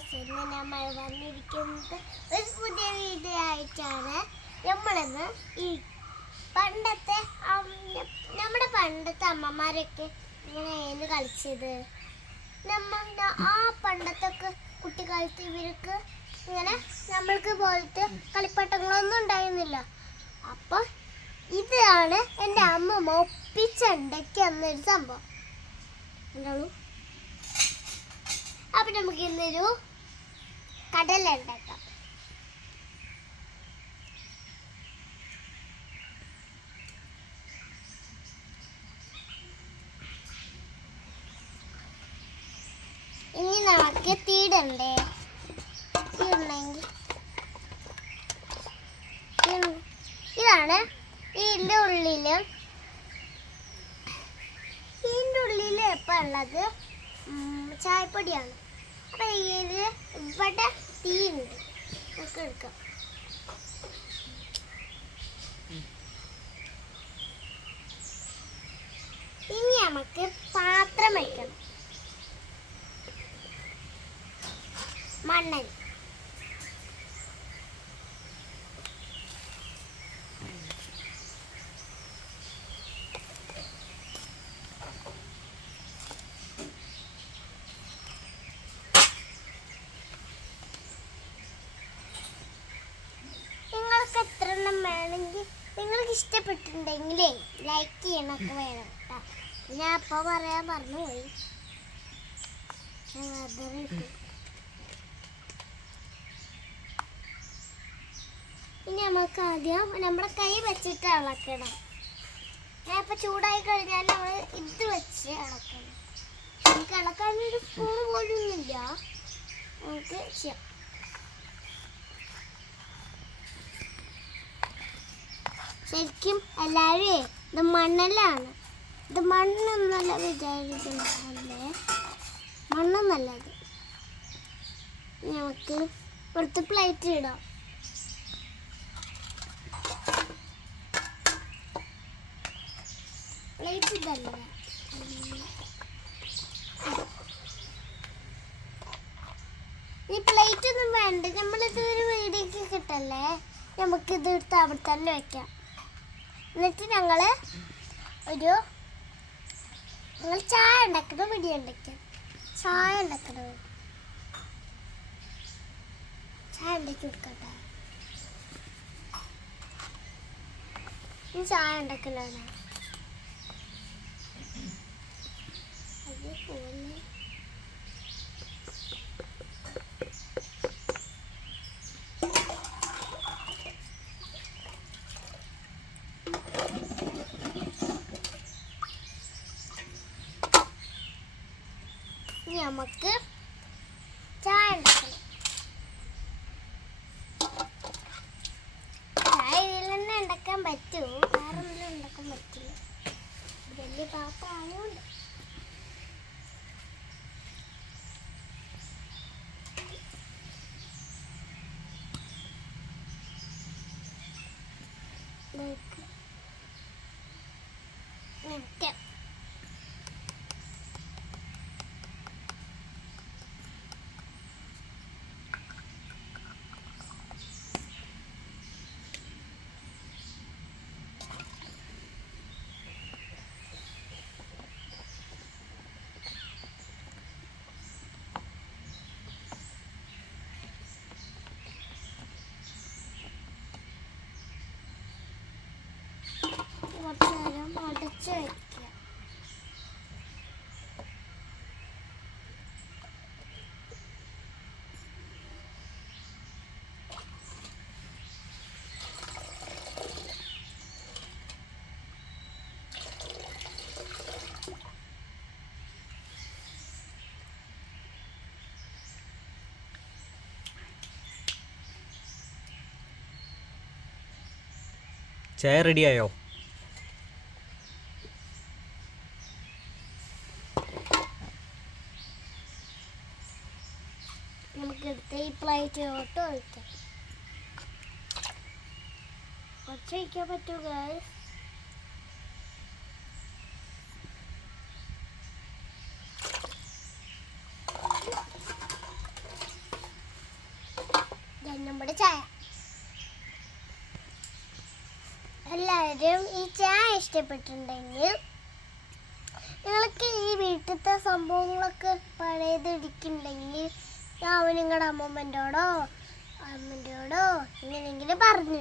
Guys, ഇന്ന് നമ്മൾ വന്നിരിക്കുന്നത് ഒരു പുതിയ വീഡിയോ ആയിട്ടാണ്. നമ്മളിന്ന് ഈ പണ്ടത്തെ നമ്മുടെ അമ്മമാരൊക്കെ ഇങ്ങനെയാണ് കളിച്ചത്. ആ പണ്ടത്തെ കുട്ടിക്കാലത്ത് ഇവർക്ക് ഇങ്ങനെ നമ്മൾക്ക് പോലത്തെ കളിപ്പാട്ടങ്ങളൊന്നും ഉണ്ടായിരുന്നില്ല. അപ്പോൾ ഇതാണ് എൻ്റെ അമ്മമ്മ ഒപ്പിച്ചുണ്ടാക്കി എന്നൊരു സംഭവം. എന്താണ്? അപ്പം നമുക്ക് ഇന്നൊരു കടല ഉണ്ടാക്കാം. ഇനി നമുക്ക് തീടണ്ടേ? തീടണമെങ്കിൽ ഇതാണ് ഇതിൻ്റെ ഉള്ളിൽ ഇപ്പം ഉള്ളത് ചായപ്പൊടിയാണ്. അപ്പം ഇവിടെ തീ ഉണ്ട്, നമുക്ക് എടുക്കാം. ഇനി നമുക്ക് പാത്രം വയ്ക്കണം. മണ്ണൻ വേണമെങ്കിൽ നിങ്ങൾക്ക് ഇഷ്ടപ്പെട്ടിട്ടുണ്ടെങ്കിലേ ലൈക്ക് ചെയ്യണമൊക്കെ വേണം കേട്ടോ. ഞാൻ അപ്പോൾ പറയാൻ മറന്നുപോയി. ഇനി നമുക്ക് ആദ്യം നമ്മുടെ കൈ വെച്ചിട്ട് ഇളക്കണം. ഞാൻ ഇപ്പോൾ ചൂടായി കഴിഞ്ഞാൽ നമ്മൾ ഇത് വെച്ച് ഇളക്കണം. നമുക്ക് ഇളക്കാനൊരു സ്പൂൺ പോലും ഒന്നുമില്ല, നമുക്ക് ചെയ്യാം. ശരിക്കും എല്ലാവരും ഇത് മണ്ണെല്ലാണ്. ഇത് മണ്ണൊന്നല്ല വിചാരിക്കുന്നല്ലേ, മണ്ണൊന്നല്ല ഇത്. നമുക്ക് പുറത്ത് പ്ലേറ്റ് ഇടാം. പ്ലേറ്റ് ഇതല്ല, ഈ പ്ലേറ്റ് ഒന്നും വേണ്ട. നമ്മളിത് ഒരു വീഡിയോക്ക് കിട്ടല്ലേ, നമുക്കിത് എടുത്ത് അവിടെ തന്നെ വെക്കാം. എന്നിട്ട് ഞങ്ങൾ ചായ ഉണ്ടാക്കുന്ന വീഡിയോ ഉണ്ടാക്കാം. ചായ ഉണ്ടാക്കി കൊടുക്കട്ടെ. ചായ ഉണ്ടാക്കലാണ്. നമുക്ക് ചായ ഉണ്ടാക്കണം. ചായ ഇതിൽ തന്നെ ഉണ്ടാക്കാൻ പറ്റൂ, വേറെ ഒന്നും ഉണ്ടാക്കാൻ പറ്റില്ല. വലിയ പാത്രം ആയതുകൊണ്ട് കുറച്ച് നേരം അടച്ച് വയ്ക്കുക. ചായ റെഡിയായോ? നമുക്കെടുത്ത് ഈ പ്ലേറ്റിലോട്ട് ഒഴിക്കാം. കുറച്ച് ഒഴിക്കാൻ പറ്റൂ ഗൈസ്. നമ്മുടെ ചായ. എല്ലാവരും ഈ ചായ ഇഷ്ടപ്പെട്ടിട്ടുണ്ടെങ്കിൽ നിങ്ങൾക്ക് ഈ വീട്ടിലത്തെ സംഭവങ്ങളൊക്കെ പഴയത് ഇരിക്കുന്നുണ്ടെങ്കിൽ ഞാൻ നിങ്ങളുടെ അമ്മമ്മൻ്റെയോടോ എങ്ങനെയെങ്കിലും പറഞ്ഞു